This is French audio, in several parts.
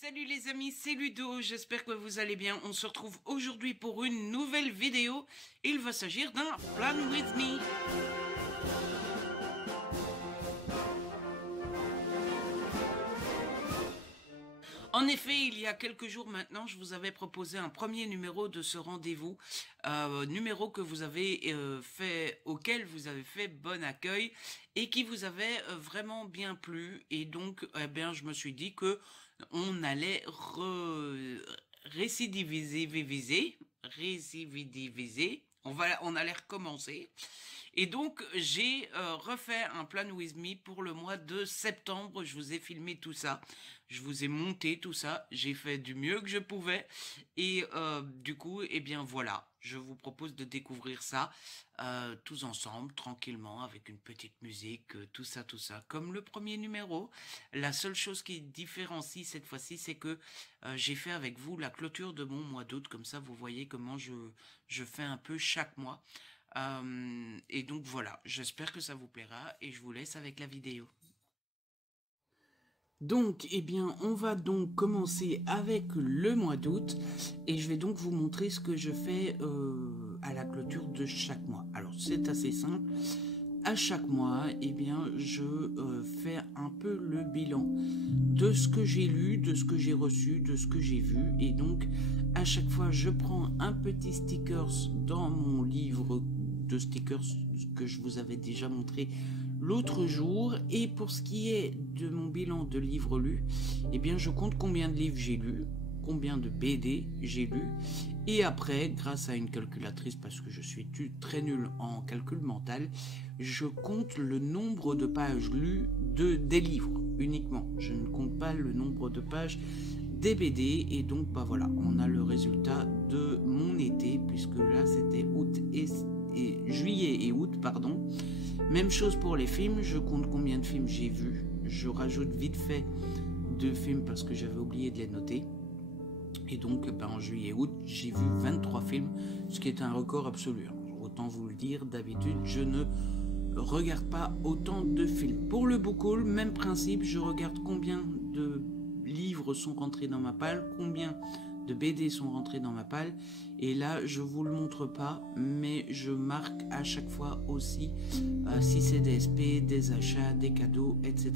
Salut les amis, c'est Ludo, j'espère que vous allez bien. On se retrouve aujourd'hui pour une nouvelle vidéo. Il va s'agir d'un Plan With Me. En effet, il y a quelques jours maintenant, je vous avais proposé un premier numéro de ce rendez-vous, numéro que vous avez auquel vous avez fait bon accueil et qui vous avait vraiment bien plu. Et donc, eh bien, je me suis dit que on allait récidiviser. On allait recommencer. Et donc, j'ai refait un Plan With Me pour le mois de septembre. Je vous ai filmé tout ça. Je vous ai monté tout ça. J'ai fait du mieux que je pouvais. Et du coup, eh bien voilà. Je vous propose de découvrir ça tous ensemble, tranquillement, avec une petite musique, tout ça. Comme le premier numéro. La seule chose qui différencie cette fois-ci, c'est que j'ai fait avec vous la clôture de mon mois d'août. Comme ça, vous voyez comment je fais un peu chaque mois. Et donc voilà, j'espère que ça vous plaira et je vous laisse avec la vidéo. Donc, eh bien, on va donc commencer avec le mois d'août et je vais donc vous montrer ce que je fais à la clôture de chaque mois. Alors, c'est assez simple. À chaque mois, eh bien, je fais un peu le bilan de ce que j'ai lu, de ce que j'ai reçu, de ce que j'ai vu. Et donc, à chaque fois, je prends un petit stickers dans mon livre de stickers que je vous avais déjà montré l'autre jour. Et pour ce qui est de mon bilan de livres lus, eh bien, je compte combien de livres j'ai lus, combien de BD j'ai lu, et après, grâce à une calculatrice, parce que je suis très nul en calcul mental, je compte le nombre de pages lues des livres uniquement. Je ne compte pas le nombre de pages des BD, et donc bah voilà, on a le résultat de mon été, puisque là c'était juillet et août, pardon. Même chose pour les films, je compte combien de films j'ai vus, je rajoute vite fait 2 films parce que j'avais oublié de les noter. Et donc, en juillet et août, j'ai vu 23 films, ce qui est un record absolu. Autant vous le dire, d'habitude, je ne regarde pas autant de films. Pour le book haul, même principe, je regarde combien de livres sont rentrés dans ma palle, combien de BD sont rentrés dans ma palle. Et là, je vous le montre pas, mais je marque à chaque fois aussi si c'est des SP, des achats, des cadeaux, etc.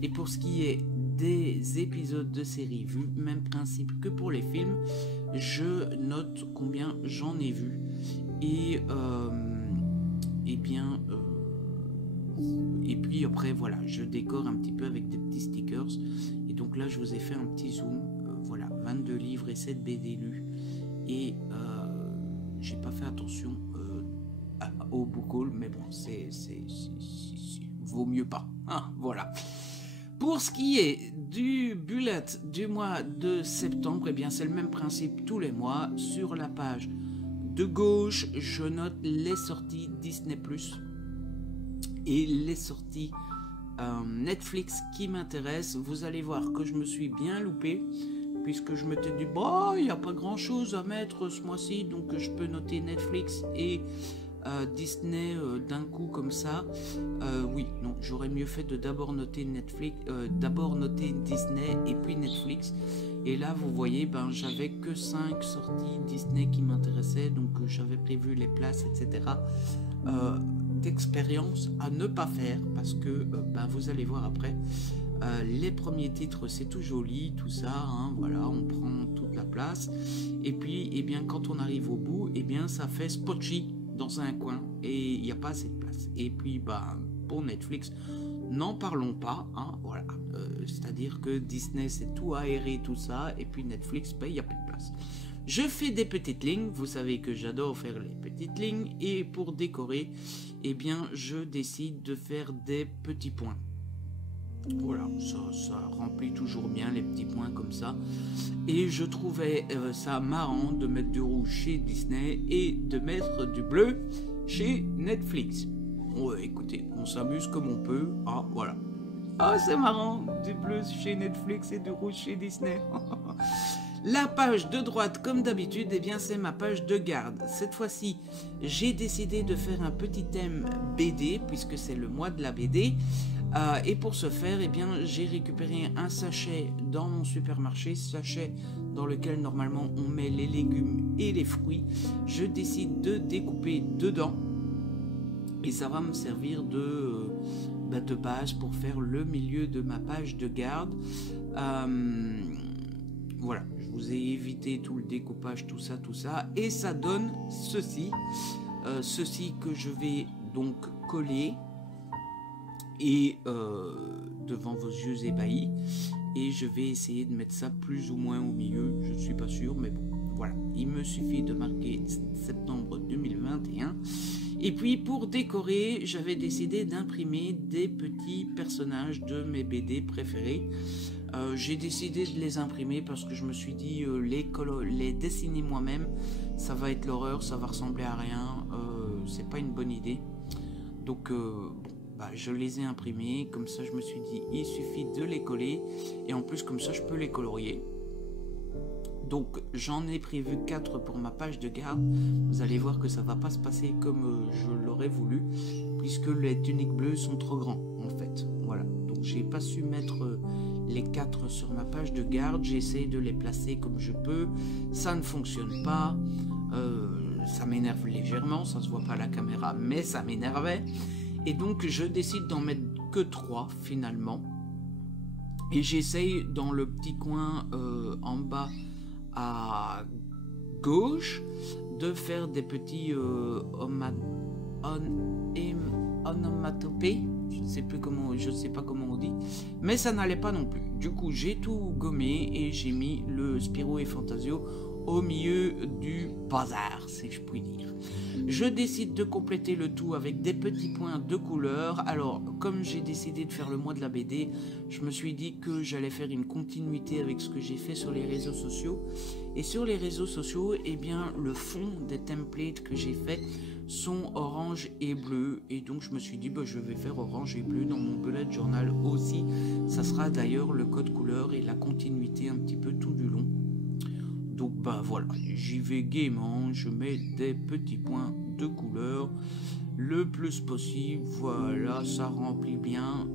Et pour ce qui est des épisodes de séries vus, même principe que pour les films, je note combien j'en ai vu et puis après voilà, je décore un petit peu avec des petits stickers. Et donc là je vous ai fait un petit zoom, voilà, 22 livres et 7 BD lus, et j'ai pas fait attention au book haul, mais bon, vaut mieux pas, hein, voilà. Pour ce qui est du bullet du mois de septembre, eh bien c'est le même principe tous les mois. Sur la page de gauche, je note les sorties Disney+ et les sorties Netflix qui m'intéressent. Vous allez voir que je me suis bien loupé, puisque je m'étais dit, bah, il n'y a pas grand chose à mettre ce mois-ci, donc je peux noter Netflix et Disney d'un coup comme ça. Oui, non, j'aurais mieux fait de d'abord noter Netflix, d'abord noter Disney et puis Netflix. Et là, vous voyez, ben j'avais que 5 sorties Disney qui m'intéressaient, donc j'avais prévu les places, etc. D'expérience à ne pas faire, parce que ben, vous allez voir après. Les premiers titres, c'est tout joli, tout ça, hein, voilà, on prend toute la place. Et puis, eh bien, quand on arrive au bout, eh bien, ça fait spotchy dans un coin et il n'y a pas assez de place. Et puis bah, pour Netflix, n'en parlons pas, hein, voilà. C'est-à-dire que Disney c'est tout aéré, tout ça, et puis Netflix, bah, il n'y a plus de place. Je fais des petites lignes, vous savez que j'adore faire les petites lignes, et pour décorer, eh bien je décide de faire des petits points. Voilà, ça remplit toujours bien les petits points comme ça. Et je trouvais ça marrant de mettre du rouge chez Disney et de mettre du bleu chez Netflix. Ouais, écoutez, on s'amuse comme on peut. Ah, voilà. Ah, c'est marrant, du bleu chez Netflix et du rouge chez Disney. La page de droite, comme d'habitude, eh bien c'est ma page de garde. Cette fois-ci, j'ai décidé de faire un petit thème BD, puisque c'est le mois de la BD. Et pour ce faire, eh bien, j'ai récupéré un sachet dans mon supermarché, sachet dans lequel normalement on met les légumes et les fruits. Je décide de découper dedans et ça va me servir de base pour faire le milieu de ma page de garde. Voilà, je vous ai évité tout le découpage, tout ça, et ça donne ceci, ceci que je vais donc coller et devant vos yeux ébahis, et je vais essayer de mettre ça plus ou moins au milieu, je ne suis pas sûr, mais bon, voilà, il me suffit de marquer septembre 2021. Et puis pour décorer, j'avais décidé d'imprimer des petits personnages de mes BD préférés. J'ai décidé de les imprimer parce que je me suis dit les dessiner moi-même, ça va être l'horreur, ça va ressembler à rien, c'est pas une bonne idée. Donc bon, je les ai imprimés, comme ça je me suis dit il suffit de les coller et en plus comme ça je peux les colorier. Donc j'en ai prévu 4 pour ma page de garde. Vous allez voir que ça va pas se passer comme je l'aurais voulu, puisque les tuniques bleues sont trop grands en fait. Voilà, donc j'ai pas su mettre les 4 sur ma page de garde. J'essaie de les placer comme je peux. Ça ne fonctionne pas. Ça m'énerve légèrement, ça se voit pas à la caméra, mais ça m'énervait. Et donc je décide d'en mettre que 3 finalement. Et j'essaye dans le petit coin en bas à gauche de faire des petits onomatopées, je sais pas comment on dit, mais ça n'allait pas non plus. Du coup j'ai tout gommé et j'ai mis le Spirou et Fantasio au milieu du bazar, si je puis dire. Je décide de compléter le tout avec des petits points de couleur. Alors, comme j'ai décidé de faire le mois de la BD, je me suis dit que j'allais faire une continuité avec ce que j'ai fait sur les réseaux sociaux. Et sur les réseaux sociaux, eh bien, le fond des templates que j'ai fait sont orange et bleu. Et donc, je me suis dit, je vais faire orange et bleu dans mon bullet journal aussi. Ça sera d'ailleurs le code couleur et la continuité un petit peu tout du long. Donc voilà, j'y vais gaiement, je mets des petits points de couleur le plus possible, voilà, ça remplit bien,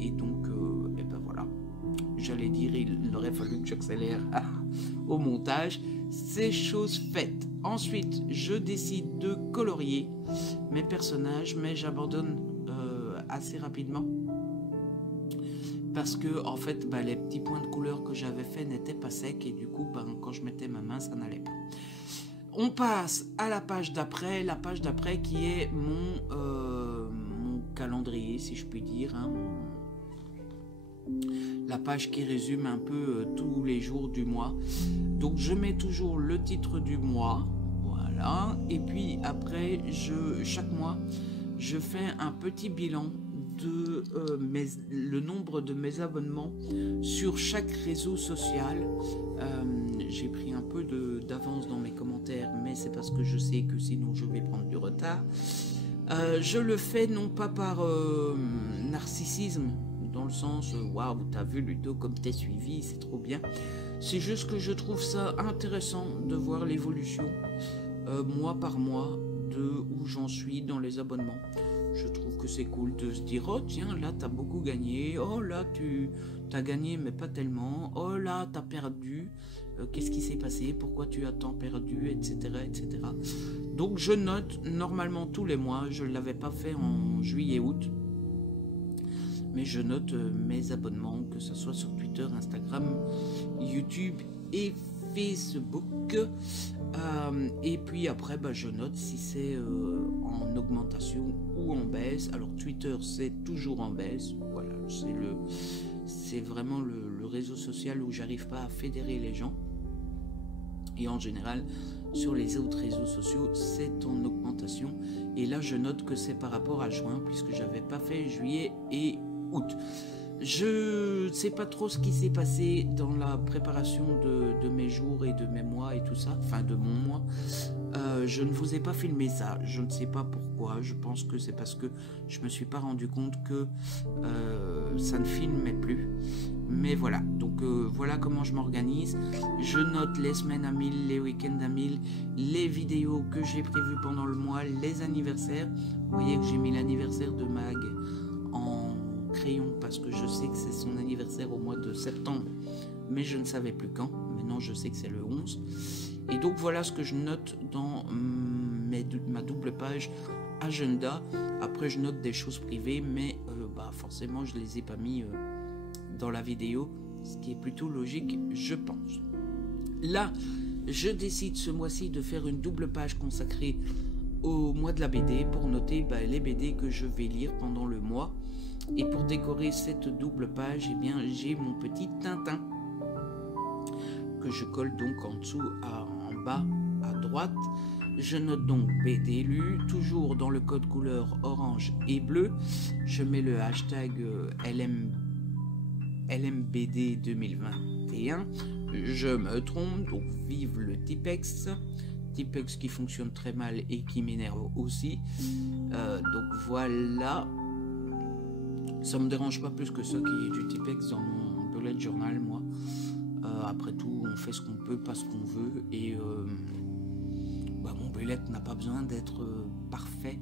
et donc, et voilà, j'allais dire, il aurait fallu que j'accélère au montage, c'est chose faite. Ensuite, je décide de colorier mes personnages, mais j'abandonne assez rapidement. Parce que en fait les petits points de couleur que j'avais fait n'étaient pas secs et du coup quand je mettais ma main ça n'allait pas. On passe à la page d'après qui est mon calendrier si je puis dire, hein. La page qui résume un peu tous les jours du mois. Donc je mets toujours le titre du mois, voilà, et puis après chaque mois je fais un petit bilan de le nombre de mes abonnements sur chaque réseau social. J'ai pris un peu d'avance dans mes commentaires, mais c'est parce que je sais que sinon je vais prendre du retard. Je le fais non pas par narcissisme, dans le sens waouh, t'as vu Ludo comme t'es suivi, c'est trop bien. C'est juste que je trouve ça intéressant de voir l'évolution mois par mois de où j'en suis dans les abonnements. Je trouve que c'est cool de se dire oh tiens là t'as beaucoup gagné, oh là tu as gagné mais pas tellement, oh là t'as perdu, qu'est-ce qui s'est passé, pourquoi tu as tant perdu, etc. etc. Donc je note normalement tous les mois, je ne l'avais pas fait en juillet-août, mais je note mes abonnements, que ce soit sur Twitter, Instagram, YouTube et Facebook. Et puis après je note si c'est en augmentation ou en baisse. Alors Twitter c'est toujours en baisse, voilà, c'est vraiment le réseau social où j'arrive pas à fédérer les gens, et en général sur les autres réseaux sociaux c'est en augmentation, et là je note que c'est par rapport à juin puisque j'avais pas fait juillet et août. Je ne sais pas trop ce qui s'est passé dans la préparation de mes jours et de mes mois et tout ça, enfin de mon mois. Je ne vous ai pas filmé ça, je ne sais pas pourquoi, je pense que c'est parce que je me suis pas rendu compte que ça ne filmait plus. Mais voilà, donc voilà comment je m'organise. Je note les semaines à 1000, les week-ends à 1000, les vidéos que j'ai prévues pendant le mois, les anniversaires. Vous voyez que j'ai mis l'anniversaire de Mag en crayon parce que je sais que c'est son anniversaire au mois de septembre, mais je ne savais plus quand. Maintenant, je sais que c'est le 11. Et donc, voilà ce que je note dans ma double page agenda. Après, je note des choses privées, mais forcément, je ne les ai pas mis dans la vidéo, ce qui est plutôt logique, je pense. Là, je décide ce mois-ci de faire une double page consacrée au mois de la BD pour noter les BD que je vais lire pendant le mois. Et pour décorer cette double page, j'ai mon petit Tintin que je colle donc en dessous, en bas à droite. Je note donc BD lu, toujours dans le code couleur orange et bleu. Je mets le hashtag LMBD 2021. Je me trompe, donc vive le Tipex. Tipex qui fonctionne très mal et qui m'énerve aussi. Donc voilà. Ça me dérange pas plus que ça qu'il y ait du Tipex dans mon bullet journal, moi. Après tout, on fait ce qu'on peut, pas ce qu'on veut. Et mon bullet n'a pas besoin d'être parfait.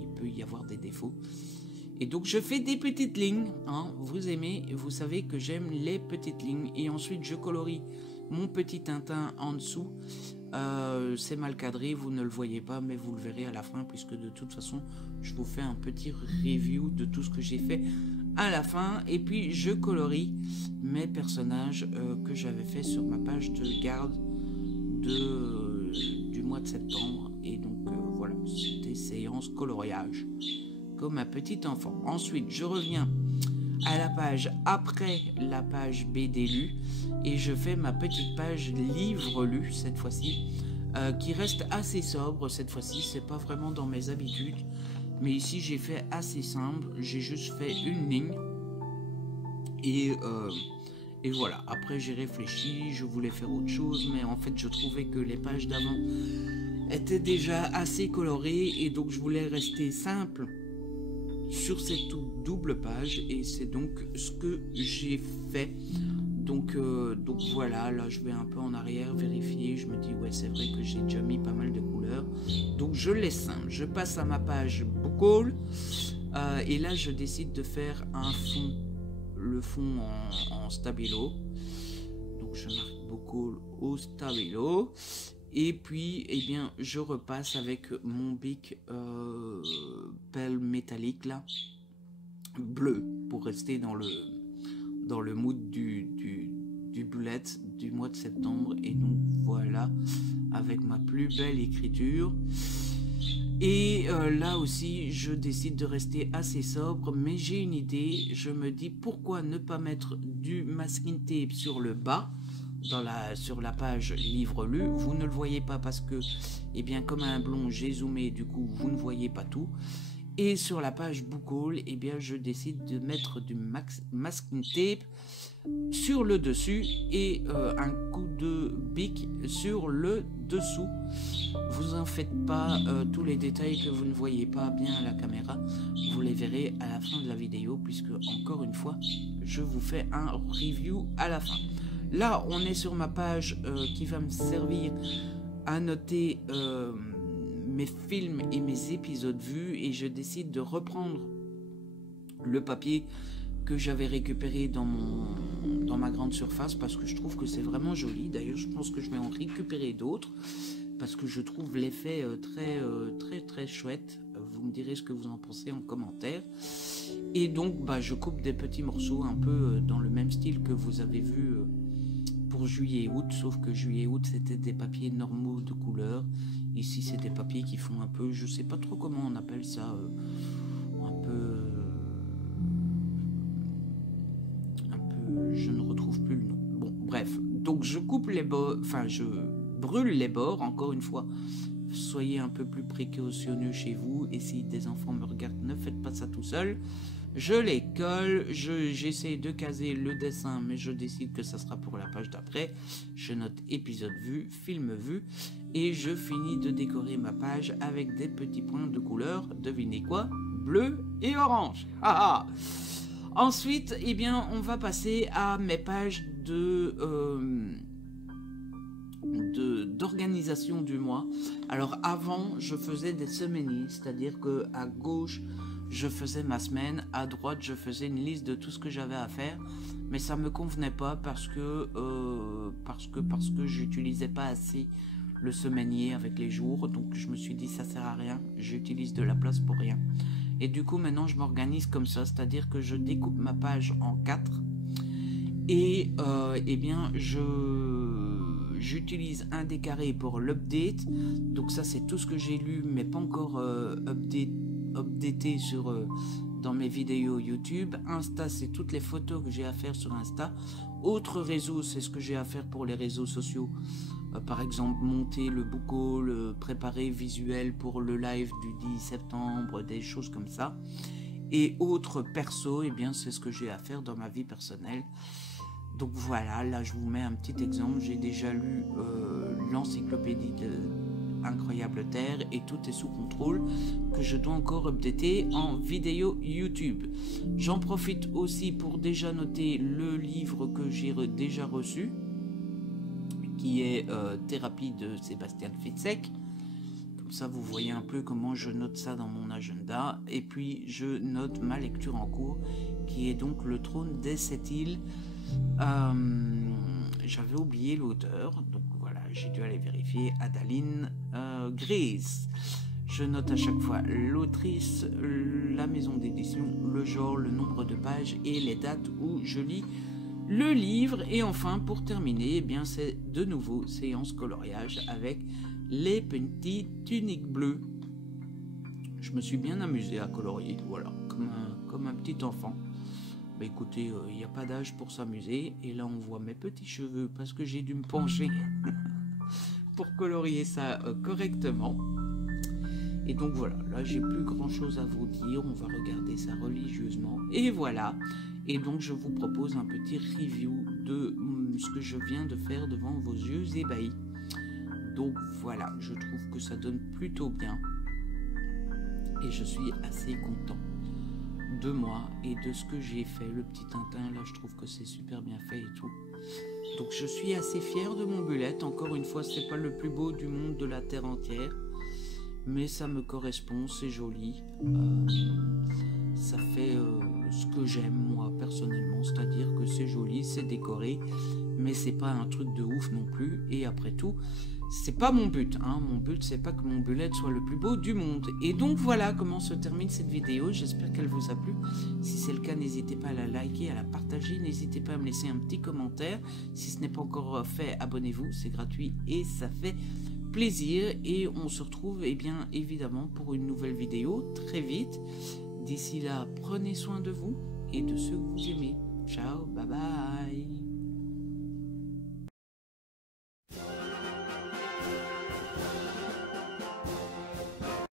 Il peut y avoir des défauts. Et donc je fais des petites lignes, hein, vous aimez, vous savez que j'aime les petites lignes. Et ensuite je colorie mon petit Tintin en dessous. C'est mal cadré, vous ne le voyez pas, mais vous le verrez à la fin, puisque de toute façon je vous fais un petit review de tout ce que j'ai fait à la fin. Et puis je colorie mes personnages que j'avais fait sur ma page de garde du mois de septembre. Et donc voilà, c'était séance coloriage comme un petit enfant. Ensuite je reviens à la page après la page BD lu et je fais ma petite page livre lu cette fois-ci, qui reste assez sobre cette fois-ci. C'est pas vraiment dans mes habitudes, mais ici j'ai fait assez simple, j'ai juste fait une ligne et voilà. Après j'ai réfléchi, je voulais faire autre chose, mais en fait je trouvais que les pages d'avant étaient déjà assez colorées et donc je voulais rester simple sur cette double page, et c'est donc ce que j'ai fait. Donc voilà, là je vais un peu en arrière vérifier, je me dis ouais c'est vrai que j'ai déjà mis pas mal de couleurs, donc je laisse simple. Je passe à ma page book haul, et là je décide de faire un fond, le fond en stabilo. Donc je marque book haul au stabilo. Et puis, je repasse avec mon bic pelle métallique là, bleu, pour rester dans le mood du bullet du mois de septembre. Et donc voilà, avec ma plus belle écriture. Et là aussi, je décide de rester assez sobre, mais j'ai une idée. Je me dis pourquoi ne pas mettre du masking tape sur le bas. Sur la page livre lu, vous ne le voyez pas parce que, comme un blond, j'ai zoomé, du coup vous ne voyez pas tout. Et sur la page book haul, je décide de mettre du masking tape sur le dessus et un coup de bic sur le dessous. Vous en faites pas, tous les détails que vous ne voyez pas bien à la caméra, vous les verrez à la fin de la vidéo, puisque encore une fois, je vous fais un review à la fin. Là, on est sur ma page qui va me servir à noter mes films et mes épisodes vus, et je décide de reprendre le papier que j'avais récupéré dans ma grande surface parce que je trouve que c'est vraiment joli. D'ailleurs, je pense que je vais en récupérer d'autres parce que je trouve l'effet très chouette. Vous me direz ce que vous en pensez en commentaire. Et donc, je coupe des petits morceaux un peu dans le même style que vous avez vu pour juillet et août, sauf que juillet et août c'était des papiers normaux de couleur. Ici c'est des papiers qui font un peu, je sais pas trop comment on appelle ça, un peu, je ne retrouve plus le nom. Bon bref, donc je coupe les bords, enfin je brûle les bords, encore une fois. Soyez un peu plus précautionneux chez vous, et si des enfants me regardent, ne faites pas ça tout seul. Je les colle, j'essaie de caser le dessin, mais je décide que ça sera pour la page d'après. Je note épisode vu, film vu, et je finis de décorer ma page avec des petits points de couleur, devinez quoi? Bleu et orange. Ensuite, on va passer à mes pages d'organisation du mois. Alors avant, je faisais des semainiers, c'est-à-dire que à gauche, je faisais ma semaine. À droite, je faisais une liste de tout ce que j'avais à faire, mais ça me convenait pas parce que j'utilisais pas assez le semainier avec les jours. Donc je me suis dit ça sert à rien, j'utilise de la place pour rien. Et du coup maintenant je m'organise comme ça, c'est-à-dire que je découpe ma page en 4 et eh bien j'utilise un des carrés pour l'update. Donc ça c'est tout ce que j'ai lu mais pas encore updaté sur dans mes vidéos YouTube. Insta, c'est toutes les photos que j'ai à faire sur Insta. Autres réseaux, c'est ce que j'ai à faire pour les réseaux sociaux. Par exemple, monter le book haul, préparer visuel pour le live du 10 septembre, des choses comme ça. Et autres perso, eh bien, c'est ce que j'ai à faire dans ma vie personnelle. Donc voilà, là, je vous mets un petit exemple. J'ai déjà lu l'encyclopédie de Incroyable Terre et tout est sous contrôle, que je dois encore updater en vidéo YouTube. J'en profite aussi pour déjà noter le livre que j'ai déjà reçu, qui est Thérapie de Sébastien Fitzek. Comme ça vous voyez un peu comment je note ça dans mon agenda. Et puis je note ma lecture en cours, qui est donc Le Trône des Sept Îles. J'avais oublié l'auteur, donc voilà, j'ai dû aller vérifier. Adaline Gries. Je note à chaque fois l'autrice, la maison d'édition, le genre, le nombre de pages et les dates où je lis le livre. Et enfin, pour terminer, eh bien c'est de nouveau séance coloriage avec les petites tuniques bleues. Je me suis bien amusé à colorier, voilà, comme un petit enfant. Bah écoutez, il n'y a pas d'âge pour s'amuser. Et là on voit mes petits cheveux parce que j'ai dû me pencher pour colorier ça correctement. Et donc voilà, là j'ai plus grand chose à vous dire. On va regarder ça religieusement. Et voilà. Et donc je vous propose un petit review de ce que je viens de faire devant vos yeux ébahis. Donc voilà, je trouve que ça donne plutôt bien. Et je suis assez content de moi et de ce que j'ai fait. Le petit Tintin là, je trouve que c'est super bien fait et tout. Donc je suis assez fier de mon bullet. Encore une fois, c'est pas le plus beau du monde de la terre entière, mais ça me correspond, c'est joli. Ça fait ce que j'aime moi personnellement, c'est-à-dire que c'est joli, c'est décoré, mais c'est pas un truc de ouf non plus. Et après tout, c'est pas mon but, hein. Mon but c'est pas que mon bullet soit le plus beau du monde. Et donc voilà comment se termine cette vidéo. J'espère qu'elle vous a plu. Si c'est le cas, n'hésitez pas à la liker, à la partager. N'hésitez pas à me laisser un petit commentaire. Si ce n'est pas encore fait, abonnez-vous, c'est gratuit et ça fait plaisir. Et on se retrouve eh bien évidemment pour une nouvelle vidéo très vite. D'ici là, prenez soin de vous et de ceux que vous aimez. Ciao, bye bye.